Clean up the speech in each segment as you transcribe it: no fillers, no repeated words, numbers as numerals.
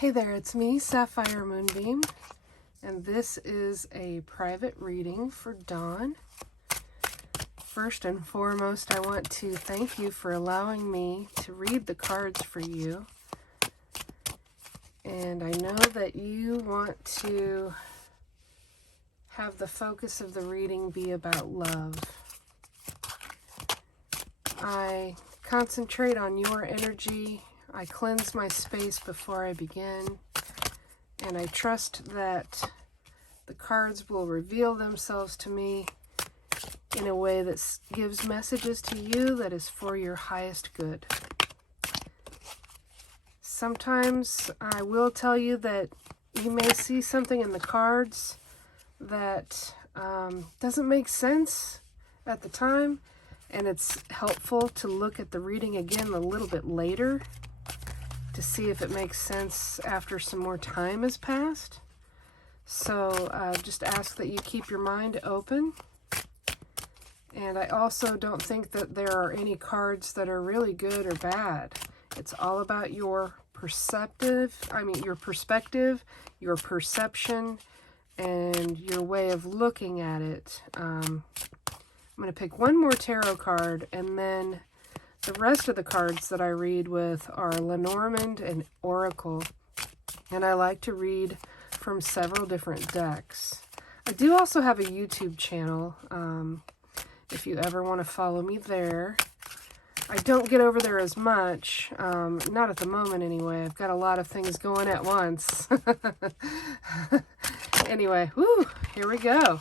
Hey there, it's me, Sapphire Moonbeam, and this is a private reading for Dawn. First and foremost, I want to thank you for allowing me to read the cards for you. And I know that you want to have the focus of the reading be about love. I concentrate on your energy. I cleanse my space before I begin, and I trust that the cards will reveal themselves to me in a way that gives messages to you that is for your highest good. Sometimes I will tell you that you may see something in the cards that doesn't make sense at the time, and it's helpful to look at the reading again a little bit later to see if it makes sense after some more time has passed. So just ask that you keep your mind open. And I also don't think that there are any cards that are really good or bad. It's all about your perspective, your perception, and your way of looking at it. I'm going to pick one more tarot card, and then the rest of the cards that I read with are Lenormand and Oracle, and I like to read from several different decks. I do also have a YouTube channel, if you ever want to follow me there. I don't get over there as much, not at the moment anyway. I've got a lot of things going at once. Anyway, here we go.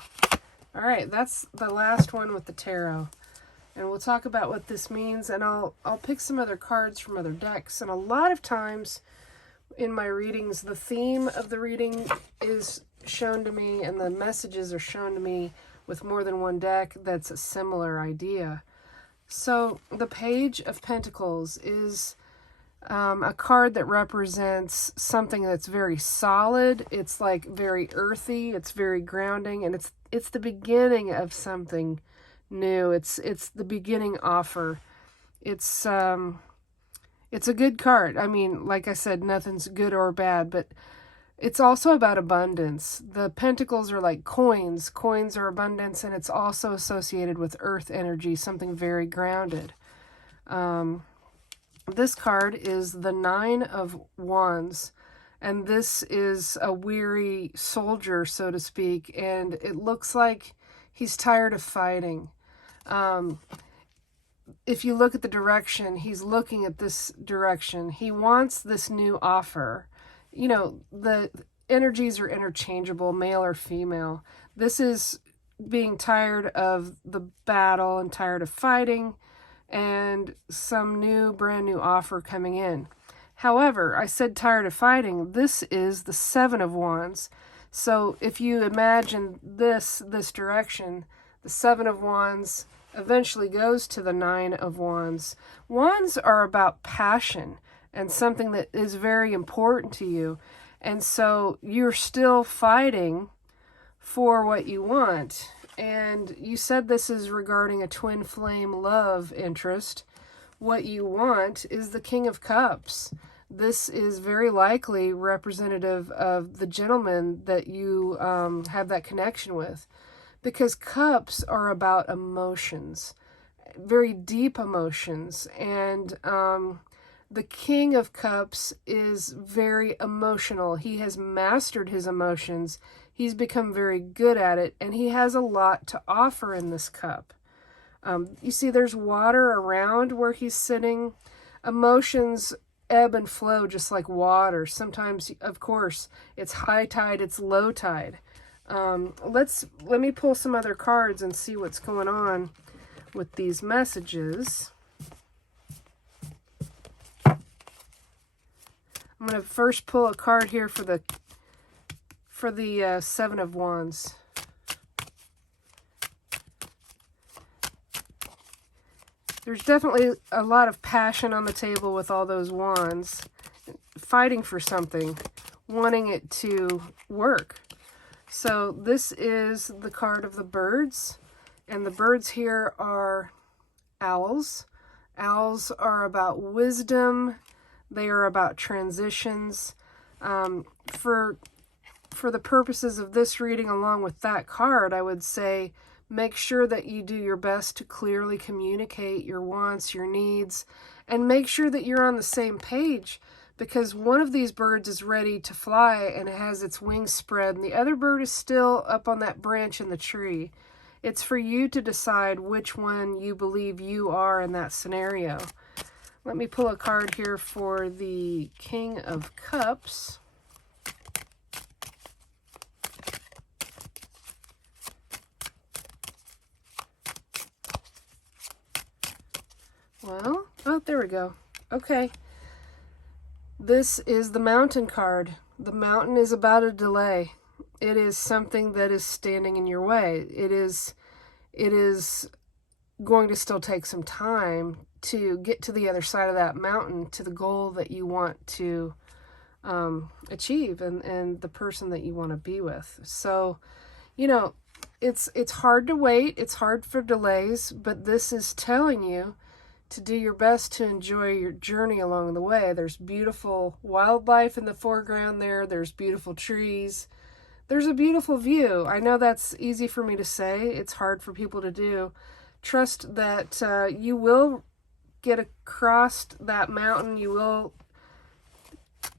All right, that's the last one with the tarot. And we'll talk about what this means, and I'll pick some other cards from other decks. And a lot of times in my readings, the theme of the reading is shown to me, and the messages are shown to me with more than one deck that's a similar idea. So the Page of Pentacles is a card that represents something that's very solid. It's like very earthy. It's very grounding, and it's the beginning of something new. It's the beginning offer. It's a good card. I mean, like I said, nothing's good or bad, but it's also about abundance. The pentacles are like coins. Coins are abundance, and it's also associated with earth energy, something very grounded. This card is the Nine of Wands, and this is a weary soldier, so to speak, and it looks like he's tired of fighting. If you look at the direction, he's looking at this direction. He wants this new offer. You know, the energies are interchangeable, male or female. This is being tired of the battle and tired of fighting, and some brand new offer coming in. However, I said tired of fighting. This is the Seven of Wands. So if you imagine this direction, the Seven of Wands eventually goes to the Nine of Wands. Wands are about passion and something that is very important to you. And so you're still fighting for what you want. And you said this is regarding a twin flame love interest. What you want is the King of Cups. This is very likely representative of the gentleman that you have that connection with. Because cups are about emotions, very deep emotions. And the King of Cups is very emotional. He has mastered his emotions. He's become very good at it, and he has a lot to offer in this cup. You see, there's water around where he's sitting. Emotions ebb and flow just like water. Sometimes, of course, it's high tide, it's low tide. Let me pull some other cards and see what's going on with these messages. I'm going to first pull a card here for the Seven of Wands. There's definitely a lot of passion on the table with all those wands, fighting for something, wanting it to work. So this is the card of the birds, and the birds here are owls. Owls are about wisdom. They are about transitions. For the purposes of this reading along with that card, I would say make sure that you do your best to clearly communicate your wants, your needs, and make sure that you're on the same page, because one of these birds is ready to fly and it has its wings spread, and the other bird is still up on that branch in the tree. It's for you to decide which one you believe you are in that scenario. Let me pull a card here for the King of Cups. Well, oh, there we go. Okay. This is the Mountain card. The Mountain is about a delay. It is something that is standing in your way. It is going to still take some time to get to the other side of that mountain, to the goal that you want to achieve, and the person that you want to be with. So, you know, it's hard to wait. It's hard for delays, but this is telling you to do your best to enjoy your journey along the way. There's beautiful wildlife in the foreground there. There's beautiful trees. There's a beautiful view. I know that's easy for me to say. It's hard for people to do. Trust that you will get across that mountain. You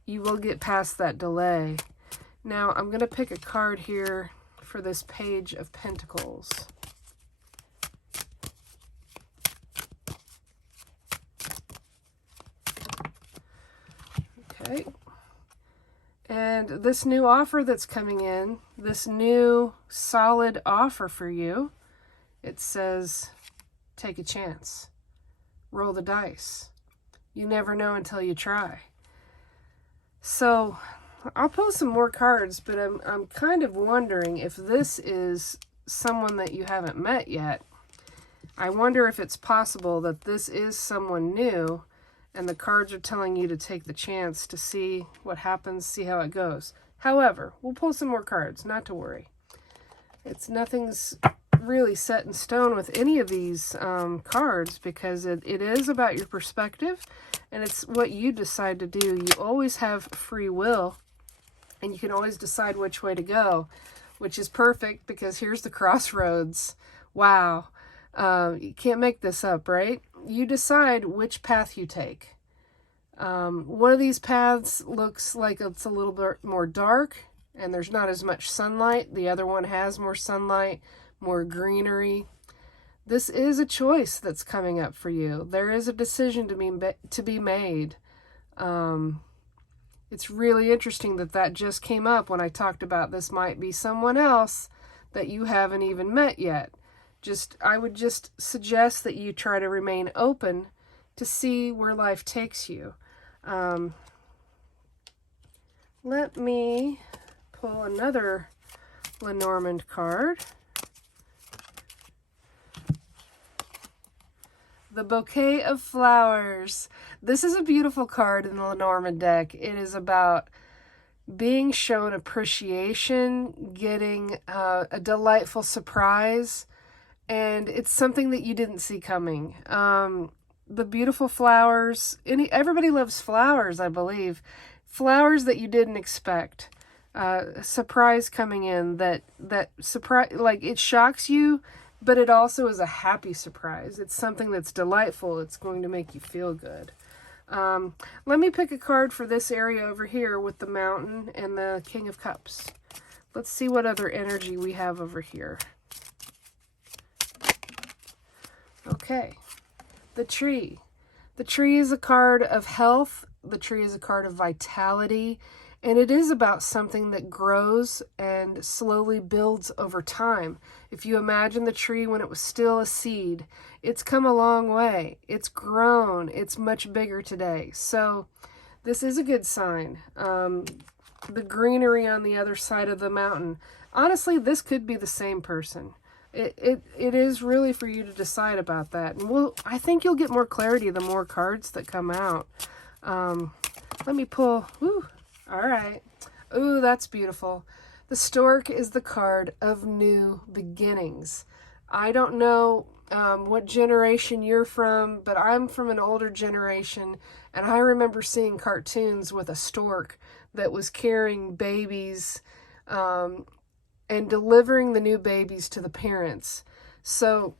will get past that delay. Now, I'm going to pick a card here for this Page of Pentacles. Okay. And this new offer that's coming in, this new solid offer for you, it says, take a chance. Roll the dice. You never know until you try. So I'll pull some more cards, but I'm kind of wondering if this is someone that you haven't met yet. I wonder if it's possible that this is someone new, and the cards are telling you to take the chance to see what happens, see how it goes. However, we'll pull some more cards, not to worry. Nothing's really set in stone with any of these cards, because it is about your perspective, and it's what you decide to do. You always have free will, and you can always decide which way to go, which is perfect, because here's the crossroads. Wow. You can't make this up, right? You decide which path you take. One of these paths looks like it's a little bit more dark and there's not as much sunlight. The other one has more sunlight, more greenery. This is a choice that's coming up for you. There is a decision to be made. It's really interesting that just came up when I talked about this might be someone else that you haven't even met yet. I would just suggest that you try to remain open to see where life takes you. Let me pull another Lenormand card. The Bouquet of Flowers. This is a beautiful card in the Lenormand deck. It is about being shown appreciation, getting a delightful surprise, and it's something that you didn't see coming. The beautiful flowers, everybody loves flowers, I believe. Flowers that you didn't expect. Surprise coming in that surprise, like it shocks you, but it also is a happy surprise. It's something that's delightful. It's going to make you feel good. Let me pick a card for this area over here with the Mountain and the King of Cups. Let's see what other energy we have over here. Okay, the Tree. The Tree is a card of health. The Tree is a card of vitality. And it is about something that grows and slowly builds over time. If you imagine the tree when it was still a seed, it's come a long way. It's grown. It's much bigger today. So this is a good sign. The greenery on the other side of the mountain. Honestly, this could be the same person. It is really for you to decide about that. And I think you'll get more clarity the more cards that come out. Let me pull. Ooh, all right. Ooh, that's beautiful. The Stork is the card of new beginnings. I don't know what generation you're from, but I'm from an older generation, and I remember seeing cartoons with a stork that was carrying babies and delivering the new babies to the parents. So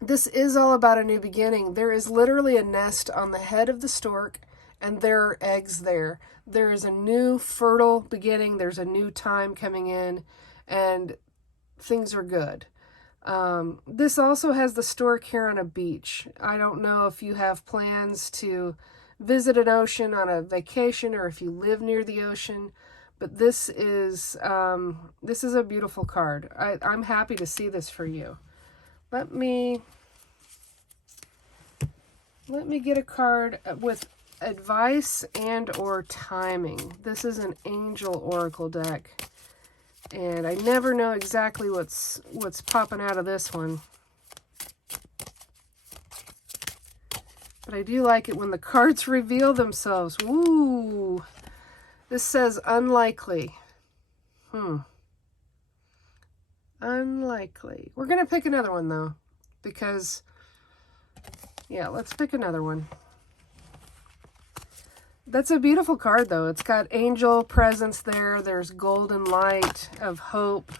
this is all about a new beginning. There is literally a nest on the head of the stork, and there are eggs there. There is a new fertile beginning. There's a new time coming in, and things are good. This also has the stork here on a beach. I don't know if you have plans to visit an ocean on a vacation or if you live near the ocean, but this is a beautiful card. I'm happy to see this for you. Let me get a card with advice and or timing. This is an angel oracle deck, and I never know exactly what's popping out of this one. But I do like it when the cards reveal themselves. Ooh. This says unlikely. Unlikely. We're going to pick another one, though, because, yeah, let's pick another one. That's a beautiful card, though. It's got angel presence there. There's golden light of hope.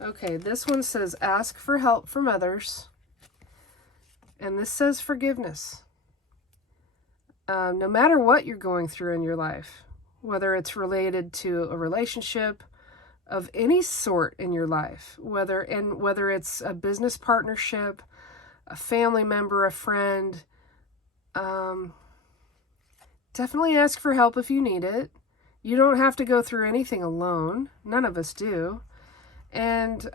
Okay, this one says ask for help from others. And this says forgiveness. No matter what you're going through in your life, whether it's related to a relationship of any sort in your life, whether it's a business partnership, a family member, a friend, definitely ask for help if you need it. You don't have to go through anything alone. None of us do. And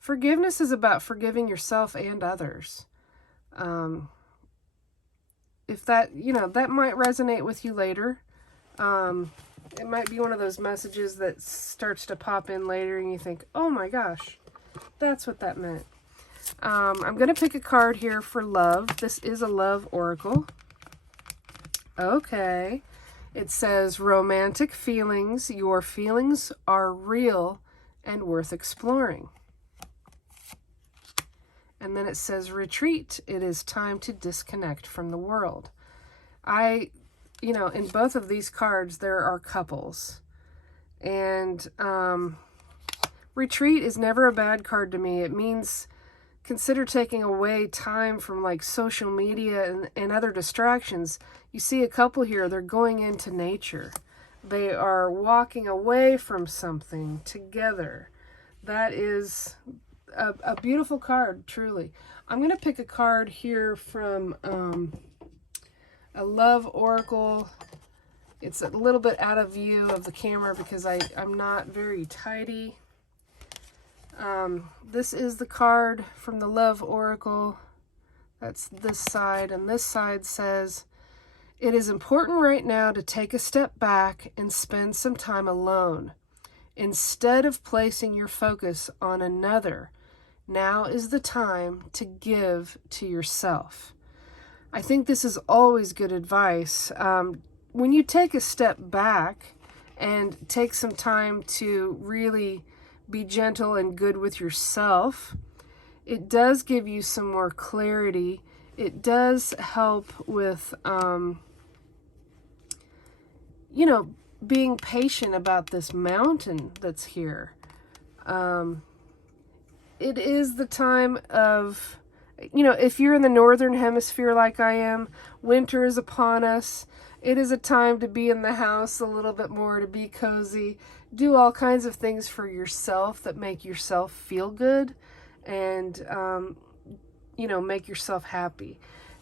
forgiveness is about forgiving yourself and others. If that, that might resonate with you later. It might be one of those messages that starts to pop in later and you think, oh my gosh, that's what that meant. I'm going to pick a card here for love. This is a love oracle. Okay. It says romantic feelings. Your feelings are real and worth exploring. And then it says retreat. It is time to disconnect from the world. In both of these cards, there are couples. And retreat is never a bad card to me. It means consider taking away time from like social media and other distractions. You see a couple here, they're going into nature. They are walking away from something together. That is a beautiful card, truly. I'm going to pick a card here from a love oracle. It's a little bit out of view of the camera because I'm not very tidy. This is the card from the love oracle. That's this side, and this side says, it is important right now to take a step back and spend some time alone. Instead of placing your focus on another, now is the time to give to yourself. I think this is always good advice. When you take a step back and take some time to really be gentle and good with yourself, it does give you some more clarity. It does help with, being patient about this mountain that's here. It is the time of, if you're in the northern hemisphere like I am, winter is upon us. It is a time to be in the house a little bit more, to be cozy, do all kinds of things for yourself that make yourself feel good and, make yourself happy.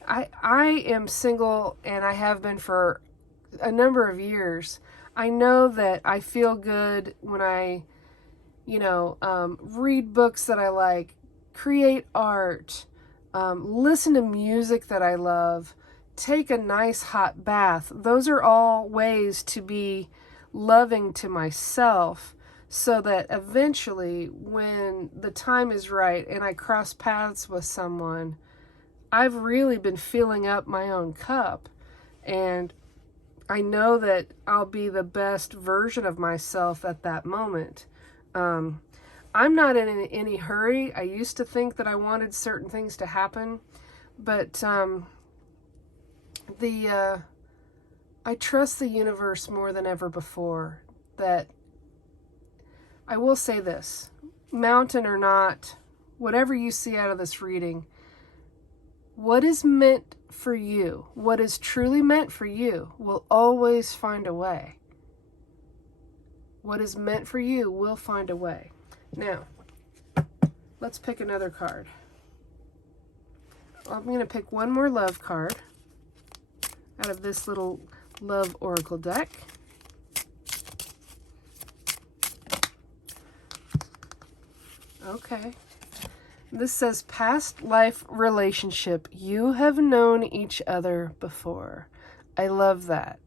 I am single and I have been for a number of years. I know that I feel good when I, read books that I like, create art, listen to music that I love, take a nice hot bath. Those are all ways to be loving to myself so that eventually when the time is right and I cross paths with someone, I've really been filling up my own cup, and I know that I'll be the best version of myself at that moment. I'm not in any hurry. I used to think that I wanted certain things to happen, but I trust the universe more than ever before. That I will say this, mountain or not, whatever you see out of this reading, what is meant for you, what is truly meant for you, will always find a way. What is meant for you will find a way. Now, let's pick another card. I'm going to pick one more love card out of this little love oracle deck. Okay. This says, past life relationship. You have known each other before. I love that.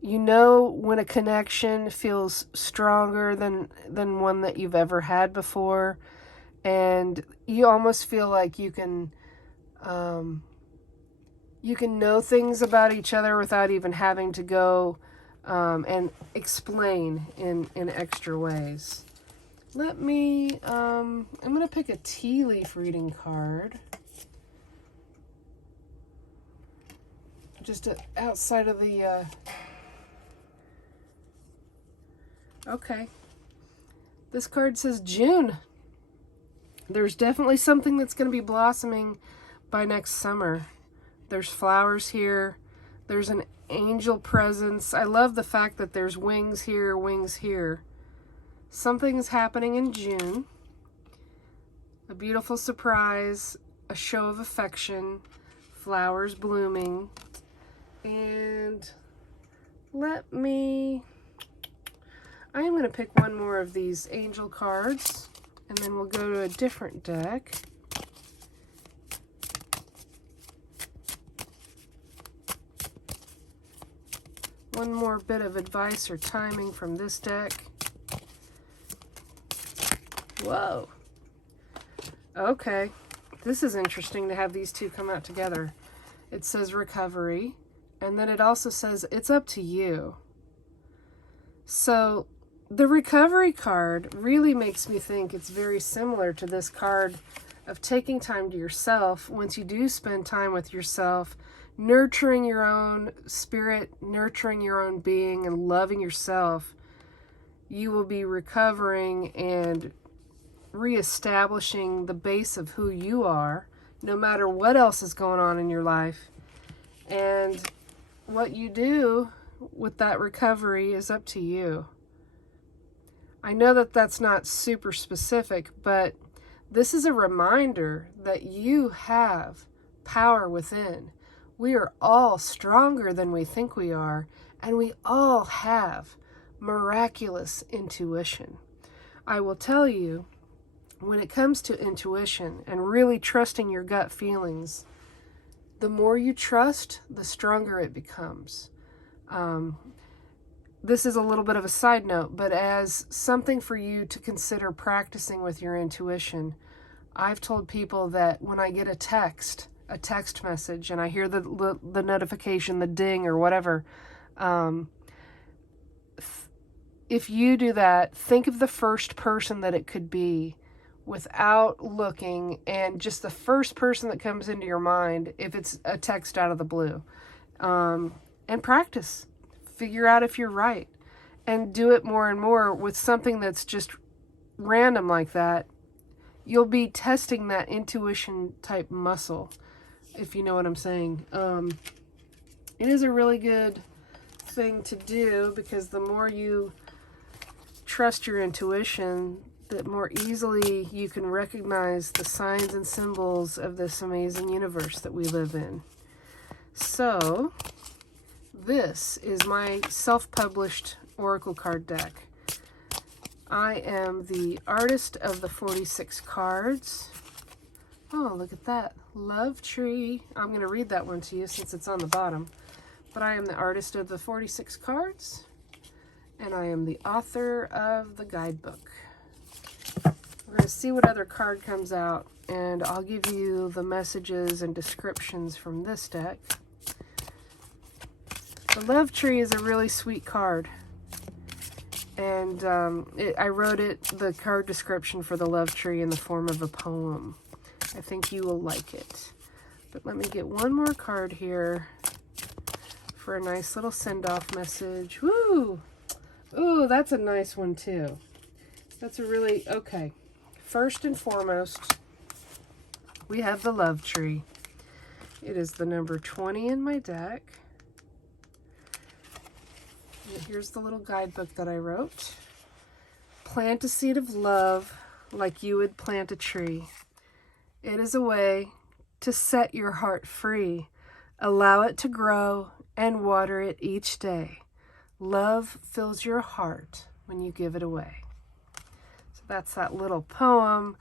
You know when a connection feels stronger than one that you've ever had before. And you almost feel like you can know things about each other without even having to go and explain in extra ways. Let me, I'm going to pick a tea leaf reading card. Just outside of the, okay. This card says June. There's definitely something that's going to be blossoming by next summer. There's flowers here. There's an angel presence. I love the fact that there's wings here, wings here. Something's happening in June. A beautiful surprise, a show of affection, flowers blooming. And I'm going to pick one more of these angel cards, and then we'll go to a different deck. One more bit of advice or timing from this deck. Whoa. Okay. This is interesting to have these two come out together. It says recovery, and then it also says it's up to you. So the recovery card really makes me think it's very similar to this card of taking time to yourself. Once you do spend time with yourself, nurturing your own spirit, nurturing your own being, and loving yourself, you will be recovering and reestablishing the base of who you are, no matter what else is going on in your life. And what you do with that recovery is up to you. I know that that's not super specific, but this is a reminder that you have power within. We are all stronger than we think we are, and we all have miraculous intuition. I will tell you, when it comes to intuition and really trusting your gut feelings, the more you trust, the stronger it becomes. This is a little bit of a side note, but as something for you to consider practicing with your intuition, I've told people that when I get a text message, and I hear the notification, the ding or whatever, if you do that, think of the first person that it could be without looking, and just the first person that comes into your mind if it's a text out of the blue. And practice. Figure out if you're right. And do it more and more with something that's just random like that. You'll be testing that intuition type muscle, if you know what I'm saying. It is a really good thing to do, because the more you trust your intuition, the more easily you can recognize the signs and symbols of this amazing universe that we live in. So, this is my self-published oracle card deck. I am the artist of the 46 cards. Oh, look at that. Love tree. I'm going to read that one to you since it's on the bottom. But I am the artist of the 46 cards, and I am the author of the guidebook. We're going to see what other card comes out, and I'll give you the messages and descriptions from this deck. The love tree is a really sweet card. And I wrote the card description for the love tree in the form of a poem. I think you will like it. But let me get one more card here for a nice little send-off message. Woo! Ooh, that's a nice one too. That's a really, okay. First and foremost, we have the love tree. It is the number 20 in my deck. And here's the little guidebook that I wrote. Plant a seed of love like you would plant a tree. It is a way to set your heart free. Allow it to grow and water it each day. Love fills your heart when you give it away. So that's that little poem.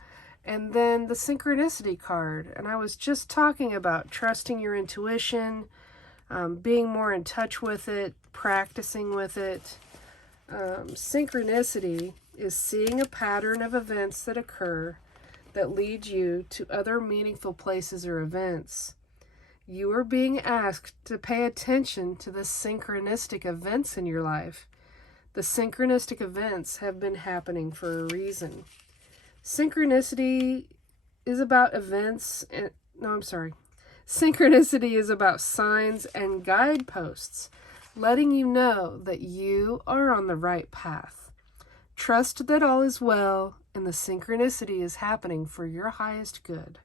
And then the synchronicity card. And I was just talking about trusting your intuition, being more in touch with it, practicing with it. Synchronicity is seeing a pattern of events that occur that lead you to other meaningful places or events. You are being asked to pay attention to the synchronistic events in your life. The synchronistic events have been happening for a reason. Synchronicity is about Synchronicity is about signs and guideposts, letting you know that you are on the right path. Trust that all is well and the synchronicity is happening for your highest good.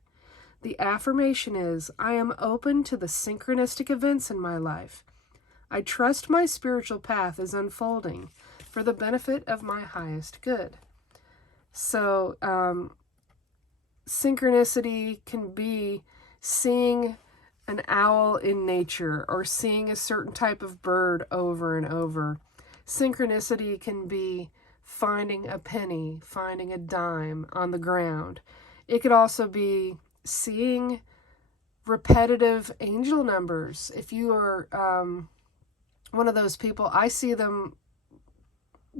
The affirmation is, I am open to the synchronistic events in my life. I trust my spiritual path is unfolding for the benefit of my highest good. So, synchronicity can be seeing an owl in nature or seeing a certain type of bird over and over. Synchronicity can be finding a penny, finding a dime on the ground. It could also be seeing repetitive angel numbers. If you are one of those people, I see them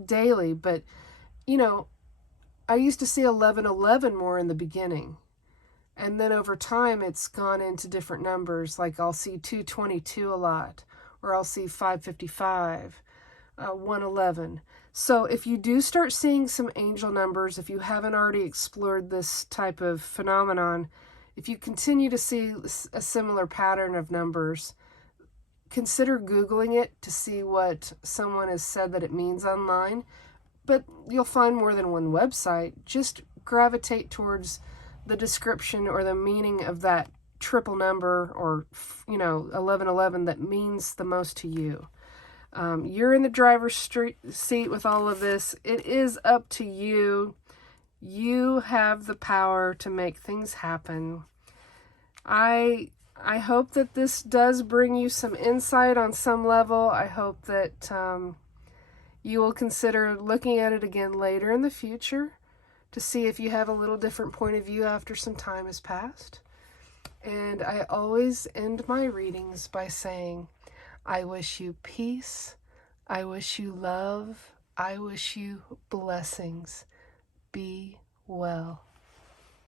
daily, but you know, I used to see 1111 more in the beginning. And then over time, it's gone into different numbers. Like I'll see 222 a lot, or I'll see 555, 111. So if you do start seeing some angel numbers, if you haven't already explored this type of phenomenon, if you continue to see a similar pattern of numbers, consider Googling it to see what someone has said that it means online. But you'll find more than one website. Just gravitate towards the description or the meaning of that triple number, or 1111, that means the most to you. You're in the driver's seat with all of this. It is up to you. You have the power to make things happen. I hope that this does bring you some insight on some level. I hope that you will consider looking at it again later in the future to see if you have a little different point of view after some time has passed. And I always end my readings by saying, I wish you peace, I wish you love, I wish you blessings. Be well.